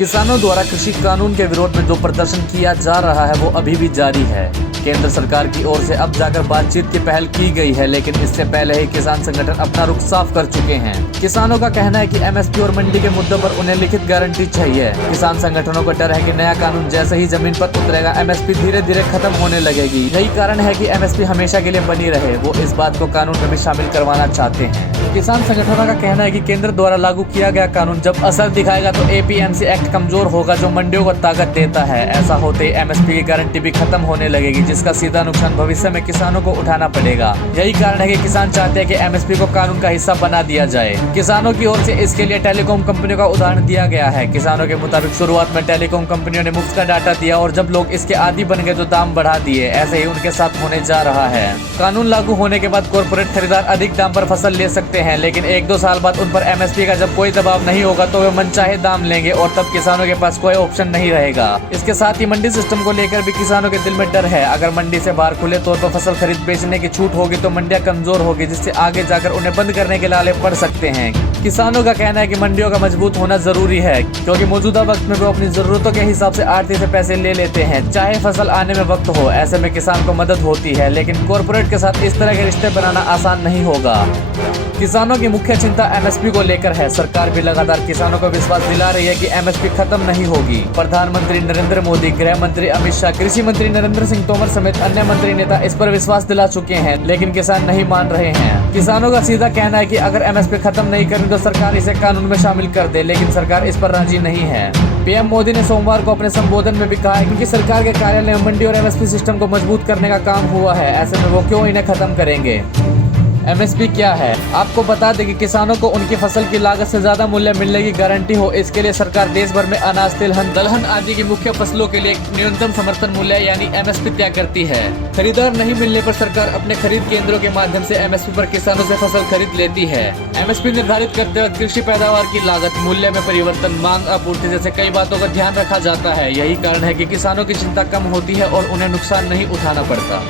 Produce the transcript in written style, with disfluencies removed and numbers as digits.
किसानों द्वारा कृषि कानून के विरोध में जो प्रदर्शन किया जा रहा है वो अभी भी जारी है। केंद्र सरकार की ओर से अब जाकर बातचीत की पहल की गई है, लेकिन इससे पहले ही किसान संगठन अपना रुख साफ कर चुके हैं। किसानों का कहना है कि एमएसपी और मंडी के मुद्दों पर उन्हें लिखित गारंटी चाहिए। किसान संगठनों को डर है कि नया कानून जैसे ही जमीन पर उतरेगा एमएसपी धीरे धीरे खत्म होने लगेगी। यही कारण है कि एमएसपी हमेशा के लिए बनी रहे। वो इस बात को कानून में भी शामिल करवाना चाहते हैं। किसान संगठनों का कहना है कि केंद्र द्वारा लागू किया गया कानून जब असर दिखाएगा तो एपीएमसी एक्ट कमजोर होगा, जो मंडियों को ताकत देता है। ऐसा होते ही एमएसपी की गारंटी भी खत्म होने लगेगी, जिसका सीधा नुकसान भविष्य में किसानों को उठाना पड़ेगा। यही कारण है कि किसान चाहते हैं कि एमएसपी को कानून का हिस्सा बना दिया जाए। किसानों की ओर से इसके लिए टेलीकॉम कंपनियों का उदाहरण दिया गया है। किसानों के मुताबिक शुरुआत में टेलीकॉम कंपनियों ने मुफ्त का डाटा दिया और जब लोग इसके आदी बन गए तो दाम बढ़ा दिए। ऐसे ही उनके साथ होने जा रहा है। कानून लागू होने के बाद कॉर्पोरेट खरीदार अधिक दाम पर फसल ले सकते हैं, लेकिन 1-2 साल बाद उन पर एमएसपी का जब कोई दबाव नहीं होगा तो वे मनचाहे दाम लेंगे और तब किसानों के पास कोई ऑप्शन नहीं रहेगा। इसके साथ ही मंडी सिस्टम को लेकर भी किसानों के दिल में डर है। अगर मंडी से बाहर खुले तौर पर फसल खरीद बेचने की छूट होगी तो मंडियां कमजोर होगी, जिससे आगे जाकर उन्हें बंद करने के लाले पड़ सकते हैं। किसानों का कहना है कि मंडियों का मजबूत होना जरूरी है, क्योंकि मौजूदा वक्त में वो अपनी जरूरतों के हिसाब से आड़ती से पैसे ले लेते हैं, चाहे फसल आने में वक्त हो। ऐसे में किसान को मदद होती है, लेकिन कॉर्पोरेट के साथ इस तरह के रिश्ते बनाना आसान नहीं होगा। किसानों की मुख्य चिंता एमएसपी को लेकर है। सरकार भी लगातार किसानों को विश्वास दिला रही है कि एमएसपी खत्म नहीं होगी। प्रधानमंत्री नरेंद्र मोदी, गृह मंत्री अमित शाह, कृषि मंत्री नरेंद्र सिंह तोमर समेत अन्य मंत्री नेता इस पर विश्वास दिला चुके हैं, लेकिन किसान नहीं मान रहे हैं। किसानों का सीधा कहना है कि अगर एमएसपी खत्म नहीं करें तो सरकार इसे कानून में शामिल कर दे, लेकिन सरकार इस पर राजी नहीं है। पीएम मोदी ने सोमवार को अपने संबोधन में भी कहा है कि सरकार के कार्यालय में मंडी और एमएसपी सिस्टम को मजबूत करने का काम हुआ है। ऐसे में वो क्यों इन्हें खत्म करेंगे। एमएसपी क्या है, आपको बता दें कि किसानों को उनकी फसल की लागत से ज्यादा मूल्य मिलने की गारंटी हो, इसके लिए सरकार देश भर में अनाज, तिलहन, दलहन आदि की मुख्य फसलों के लिए न्यूनतम समर्थन मूल्य यानी एमएसपी तय करती है। खरीदार नहीं मिलने पर सरकार अपने खरीद केंद्रों के माध्यम से एमएसपी पर किसानों से फसल खरीद लेती है। एमएसपी निर्धारित करते वक्त कृषि पैदावार की लागत, मूल्य में परिवर्तन, मांग, आपूर्ति जैसे कई बातों का ध्यान रखा जाता है। यही कारण है कि किसानों की चिंता कम होती है और उन्हें नुकसान नहीं उठाना पड़ता।